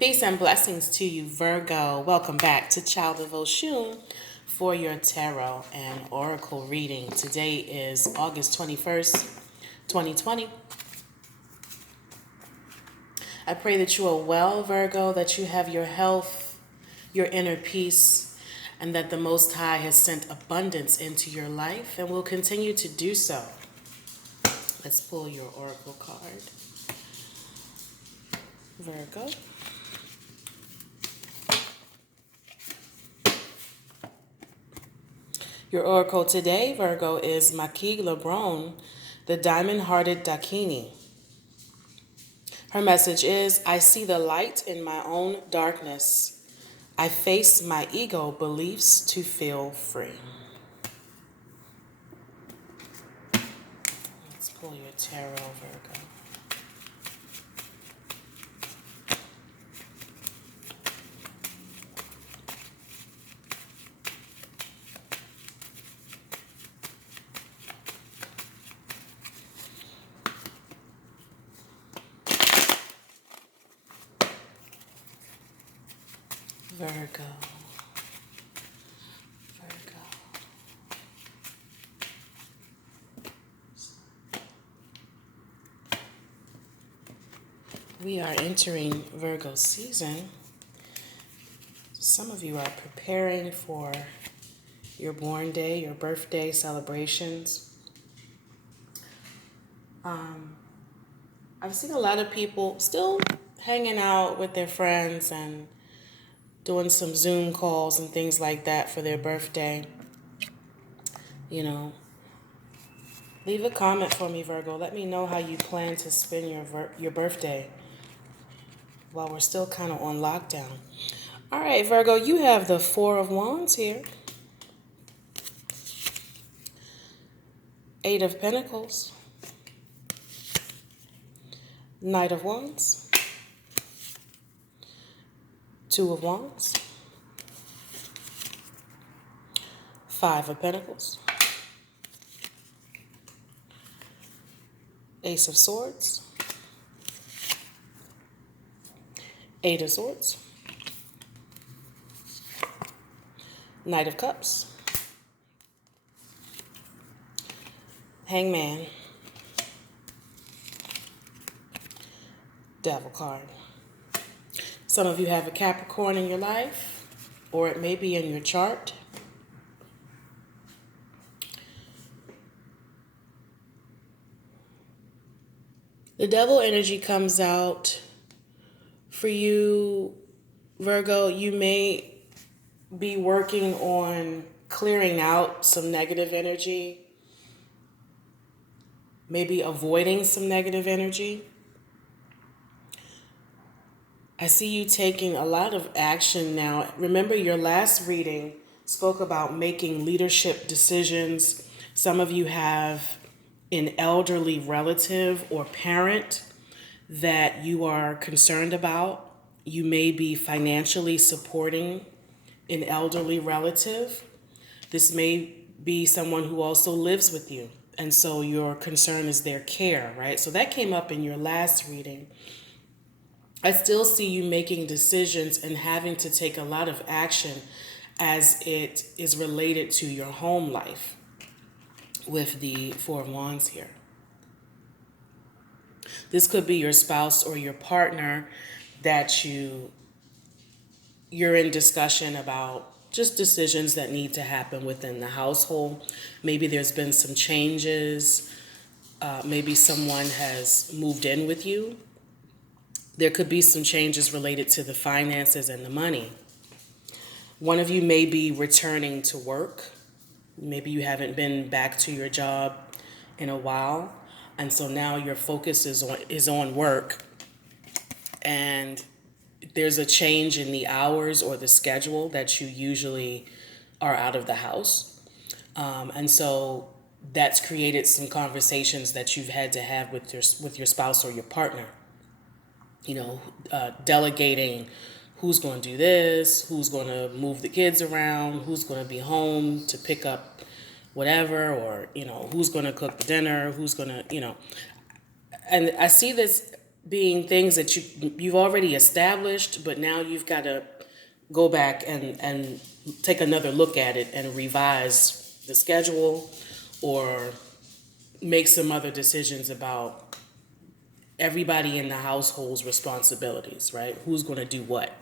Peace and blessings to you, Virgo. Welcome back to Child of Oshun for your tarot and oracle reading. Today is August 21st, 2020. I pray that you are well, Virgo, that you have your health, your inner peace, and that the Most High has sent abundance into your life and will continue to do so. Let's pull your oracle card, Virgo. Your oracle today, Virgo, is Maki Lebron, the diamond-hearted Dakini. Her message is, I see the light in my own darkness. I face my ego beliefs to feel free. Let's pull your tarot, Virgo. Virgo. Virgo. We are entering Virgo season. Some of you are preparing for your born day, your birthday celebrations. I've seen a lot of people still hanging out with their friends and doing some Zoom calls and things like that for their birthday. You know, leave a comment for me, Virgo. Let me know how you plan to spend your birthday while we're still kind of on lockdown. All right, Virgo, you have the Four of Wands here. Eight of Pentacles. Knight of Wands. Two of Wands. Five of Pentacles. Ace of Swords. Eight of Swords. Knight of Cups. Hangman. Devil card. Some of you have a Capricorn in your life, or it may be in your chart. The devil energy comes out for you, Virgo. You may be working on clearing out some negative energy, maybe avoiding some negative energy. I see you taking a lot of action now. Remember, your last reading spoke about making leadership decisions. Some of you have an elderly relative or parent that you are concerned about. You may be financially supporting an elderly relative. This may be someone who also lives with you. And so your concern is their care, right? So that came up in your last reading. I still see you making decisions and having to take a lot of action as it is related to your home life with the Four of Wands here. This could be your spouse or your partner that you're in discussion about just decisions that need to happen within the household. Maybe there's been some changes. Maybe someone has moved in with you. There could be some changes related to the finances and the money. One of you may be returning to work. Maybe you haven't been back to your job in a while. And so now your focus is on work. And there's a change in the hours or the schedule that you usually are out of the house. And so that's created some conversations that you've had to have with your spouse or your partner. Delegating who's going to do this, who's going to move the kids around, who's going to be home to pick up whatever, or, who's going to cook the dinner, who's going to, and I see this being things that you've already established, but now you've got to go back and take another look at it and revise the schedule or make some other decisions about everybody in the household's responsibilities, right? Who's going to do what?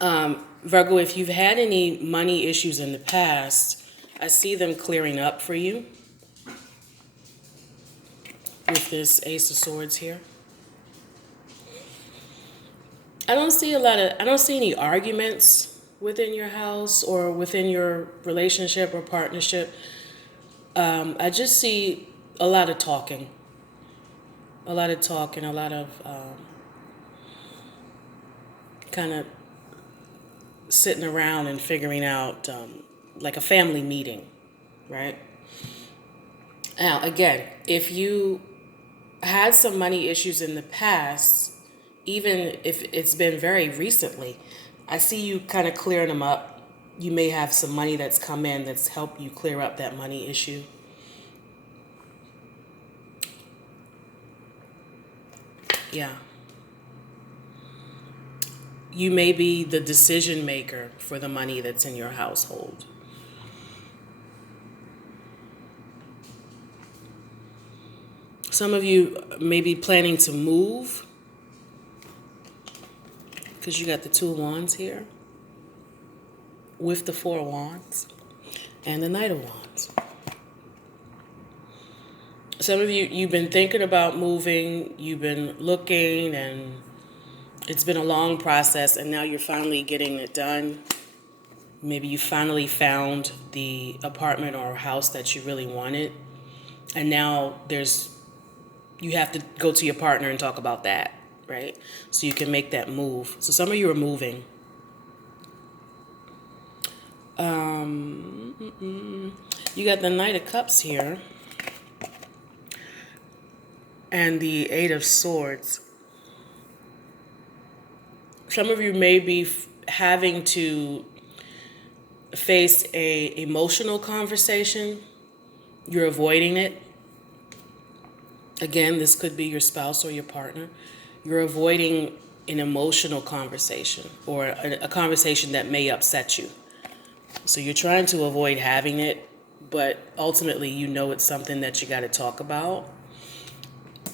Virgo, if you've had any money issues in the past, I see them clearing up for you with this Ace of Swords here. I don't see any arguments within your house or within your relationship or partnership. I just see a lot of talking, a lot of kind of sitting around and figuring out like a family meeting, right? Now, again, if you had some money issues in the past, even if it's been very recently, I see you kind of clearing them up. You may have some money that's come in that's helped you clear up that money issue. Yeah. You may be the decision maker for the money that's in your household. Some of you may be planning to move because you got the Two of Wands here with the Four of Wands and the Knight of Wands. Some of you, you've been thinking about moving, you've been looking, and it's been a long process, and now you're finally getting it done. Maybe you finally found the apartment or house that you really wanted, and now you have to go to your partner and talk about that, right? So you can make that move. So some of you are moving. You got the Knight of Cups here and the Eight of Swords. Some of you may be having to face a emotional conversation. You're avoiding it. Again, this could be your spouse or your partner. You're avoiding an emotional conversation or a conversation that may upset you. So you're trying to avoid having it, but ultimately you know it's something that you got to talk about.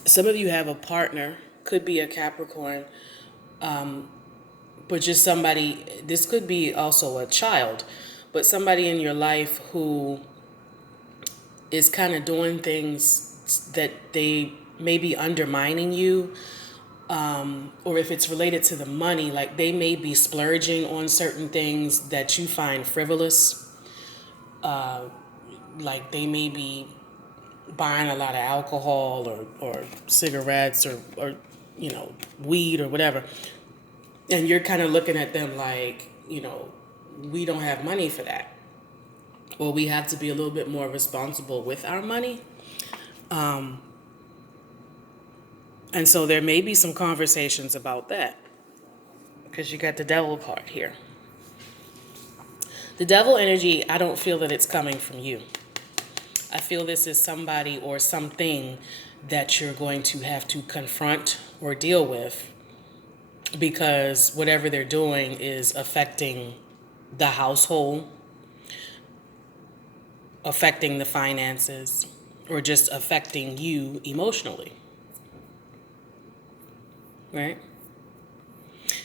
Some of you have a partner, could be a Capricorn, but just somebody, this could be also a child, but somebody in your life who is kind of doing things that they may be undermining you, or if it's related to the money, like they may be splurging on certain things that you find frivolous. Like they may be buying a lot of alcohol or cigarettes or weed or whatever. And you're kind of looking at them like, we don't have money for that. Or we have to be a little bit more responsible with our money. And so there may be some conversations about that because you got the Devil card here. The Devil energy, I don't feel that it's coming from you. I feel this is somebody or something that you're going to have to confront or deal with because whatever they're doing is affecting the household, affecting the finances, or just affecting you emotionally. Right?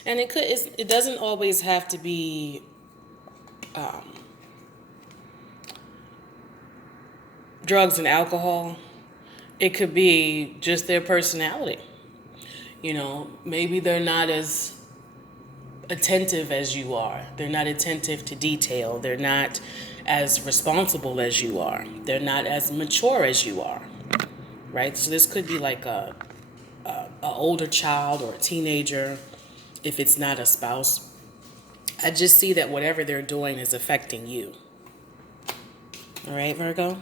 And it doesn't always have to be drugs and alcohol. It could be just their personality. Maybe they're not as attentive as you are. They're not attentive to detail. They're not as responsible as you are. They're not as mature as you are. Right? So this could be like a older child or a teenager, if it's not a spouse. I just see that whatever they're doing is affecting you. All right, Virgo?